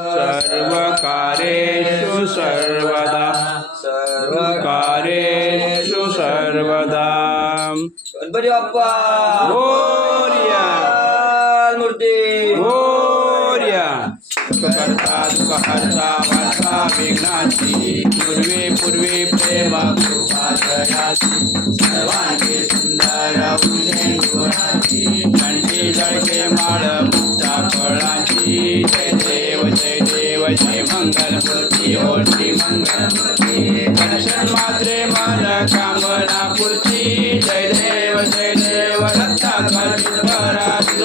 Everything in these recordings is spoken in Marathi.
सर्वकारेषु सर्वदा सर्वकारेषु सर्वदा। गणपती बाप्पा मोरया मूर्ती! मोरया करता दुःखहर्ता वार्ता विघ्नाची पूर्वे पूर्वे प्रेमा कृपादयाची सर्वांगी सुंदर भुजंगुराची कंठी जळके माळ मुक्ता फळाची। जय। देव देव जय मंगल मूर्ती श्री मंगल दर्शन मात्रे मन कामना पूर्ती जय देव जय देव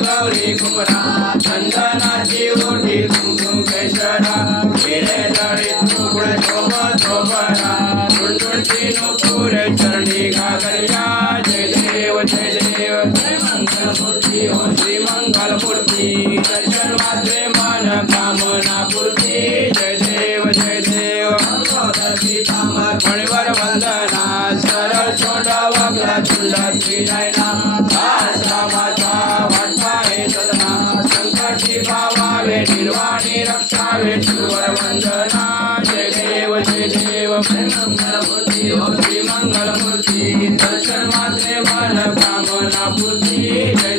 गौरी कुमरा चंदनाची ओटी कुंकुम केशरा हिरे जळी तुकड शोभ शोभरा टुणटुणची नुपूर चरणी घागरिया जय देव जय देव जय मंगल मूर्ती श्री दर्शन मात्रे कामना पूर्ती जय देव जय देव. मणिवर वंदना सरळ छोटा वाकला चुंडाची नयना आसा माझा वाटवा हे सदना संकटी भावावे निर्वाणी रक्षावे सुवर वंदना जय देव जय देव हो श्री दर्शन मात्रे मन कामना पूर्ती जय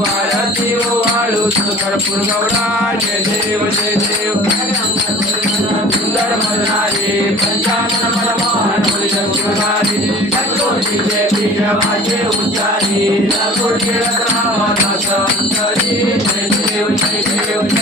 वाळू आरती ओ कर्पूर गौरा जय देव जय देव. सुंदर मनारे पंचानन मनमोहन मुलिन सुधारी जय बीज उच्चारी. रघुर टिळक संतरी जय देव जय देव जय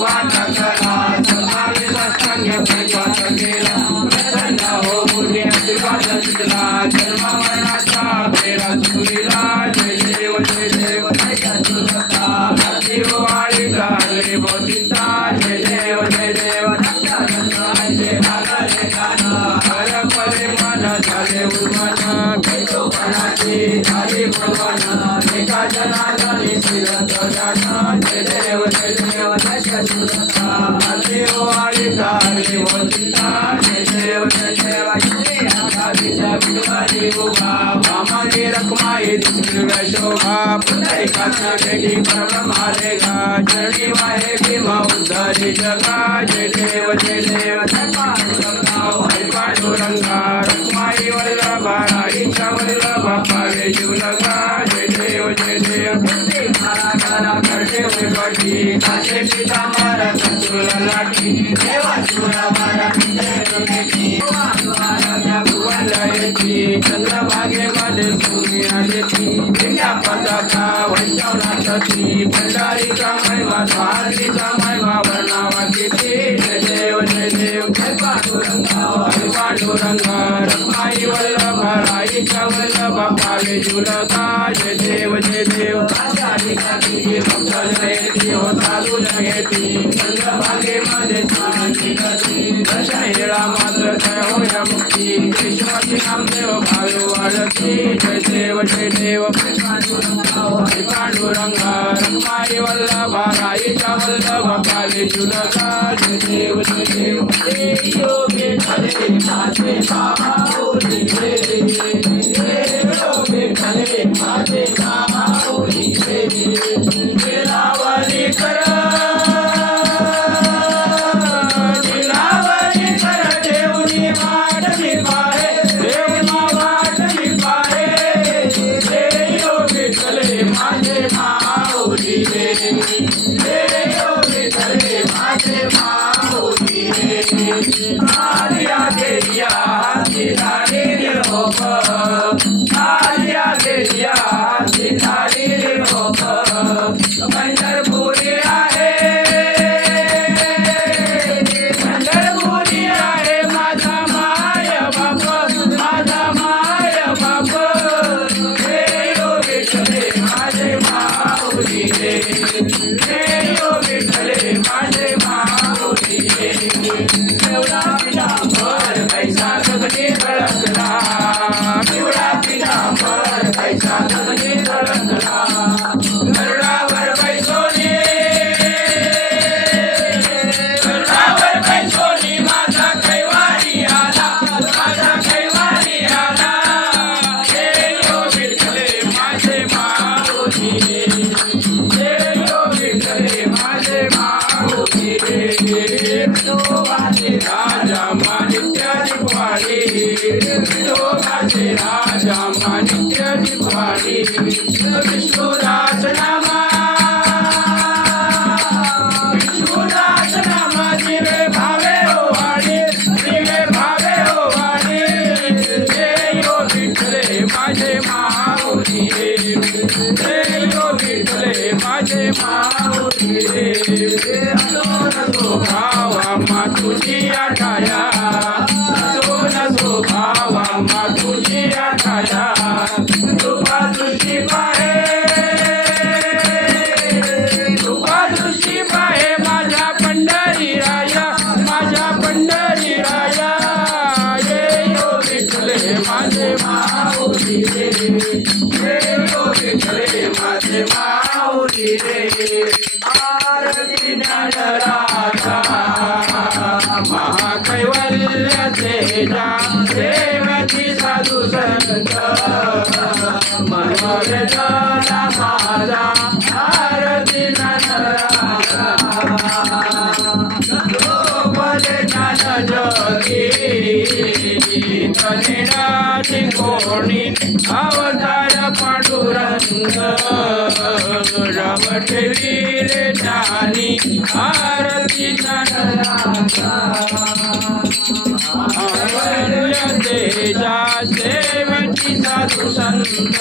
दिव्य शोभा पुंडलिकाचा भेटी परब्रह्मा रेगा चरणी वाहे भीमा उद्धारी जगा जय देव जय देव राईचा वल्लभा पावे जीवलगा जय देव जय देव महाराजाला करते उलटी काशे पिता मारा कंसुला लाटी देवा सुरा मारा चंद्रभागेमध्ये तुम्ही आलेती दिव्या पताका वैष्णवनाथी भंडारीचा महिमा स्वातीचा महिमा वर्णावाची जय देव जय देव जय पांडुरंगा हरी पांडुरंगा रमाई वल्लभा राईचा वल्लभा पावे जुलका देव जय देव आचारी तुझे भक्त जय देव चालू जयती चंद्रभागेमध्ये स्वामी दशहेळा दर्शन हेळा मात्र नामदेव भावे वाढती जय देव जय देव पांडुरंगा रमाई वल्लभा राईचा वल्लभा पावे जुलका जय देव जय देव योगे हरे माझे देयो विठले माझे माऊली अवतार पांडुरंग रव ठेवीर ज्ञानी आरती ज्ञानराजा तेजा सेवची साधू संत।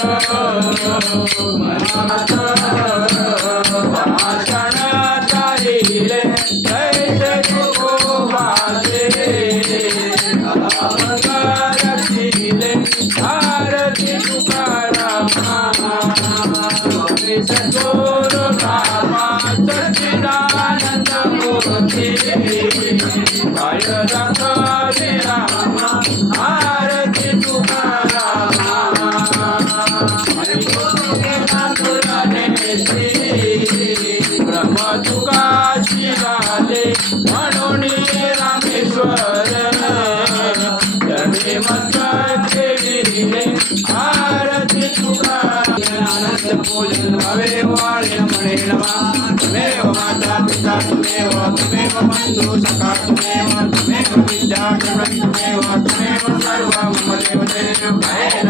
तुमेव तुमेव बन्धु सखा तुमेव तुमेव विद्या तुमेव तुमेव सर्वं मम देव देव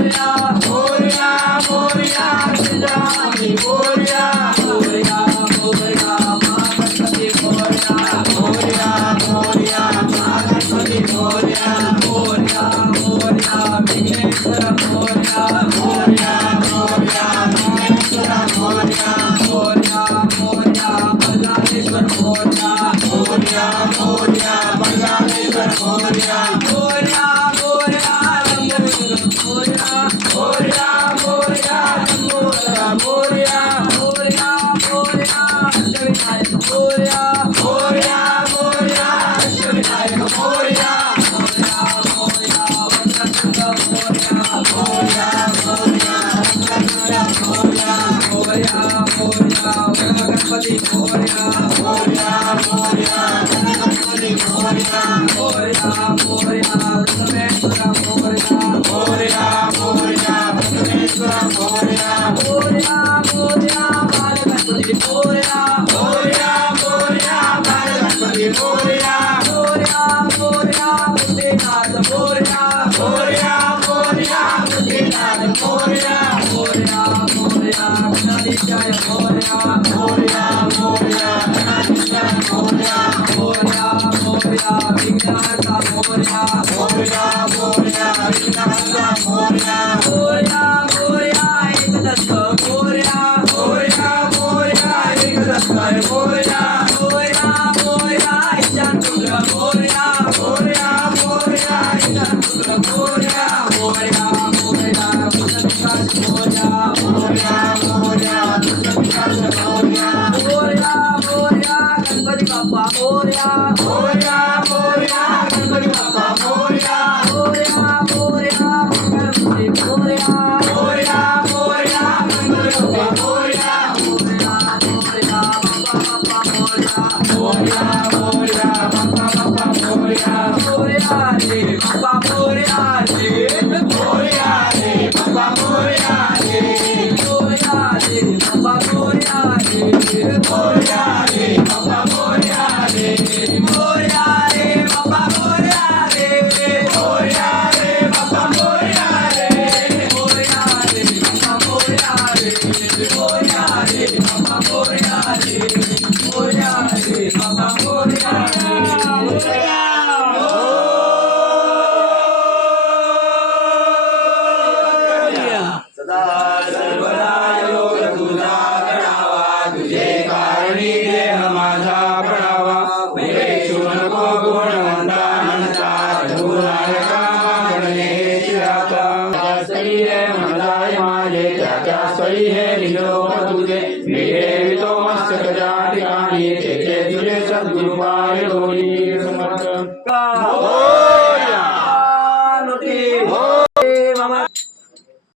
பாடுபடி பாப்பா.